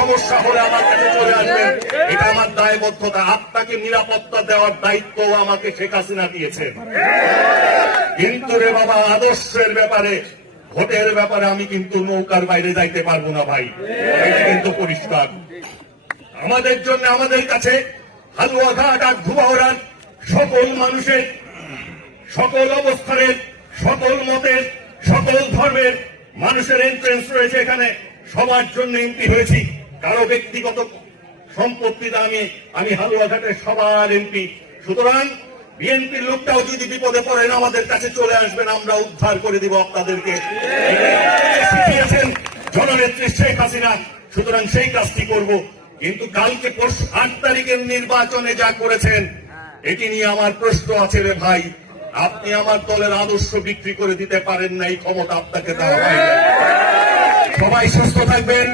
সমস্যা হলে আমার কাছে চলে আসবেন, এটা আমার দায়বদ্ধতা। আপনাকে নিরাপত্তা দেওয়ার দায়িত্ব আমাকে শেখ হাসিনা দিয়েছেন। কিন্তু রে বাবা, আদর্শের ব্যাপারে, ভোটের ব্যাপারে আমি কিন্তু নৌকার বাইরে যাইতে পারবো না ভাই, এটা কিন্তু পরিষ্কার। আমাদের জন্য, আমাদের কাছে হালুয়াঘাট আর ধুবাউড়ার সকল মানুষের, সকল অবস্থানের, সকল মতের, সকল ধর্মের মানুষের এন্ট্রেন্স রয়েছে এখানে। সবার জন্য এমপি হয়েছি, কারো ব্যক্তিগত সম্পত্তিতে আমি হালুয়াঘাটের সবার এমপি। সুতরাং বিএনপির লোকটাও যদি বিপদে পড়েন আমাদের কাছে চলে আসবেন, আমরা উদ্ধার করে দিব আপনাদেরকে। শিখিয়েছেন জননেত্রী শেখ হাসিনা, সুতরাং সেই কাজটি করব। কিন্তু কালকে 8 তারিখের নির্বাচনে যা করেছেন, এটি নিয়ে আমার প্রশ্ন আছে রে ভাই। আপনি আমার দলের আদর্শ বিক্রি করে দিতে পারেন না, এই ক্ষমতা আপনাকে দেওয়া হয়নি। সবাই সুস্থ থাকবেন।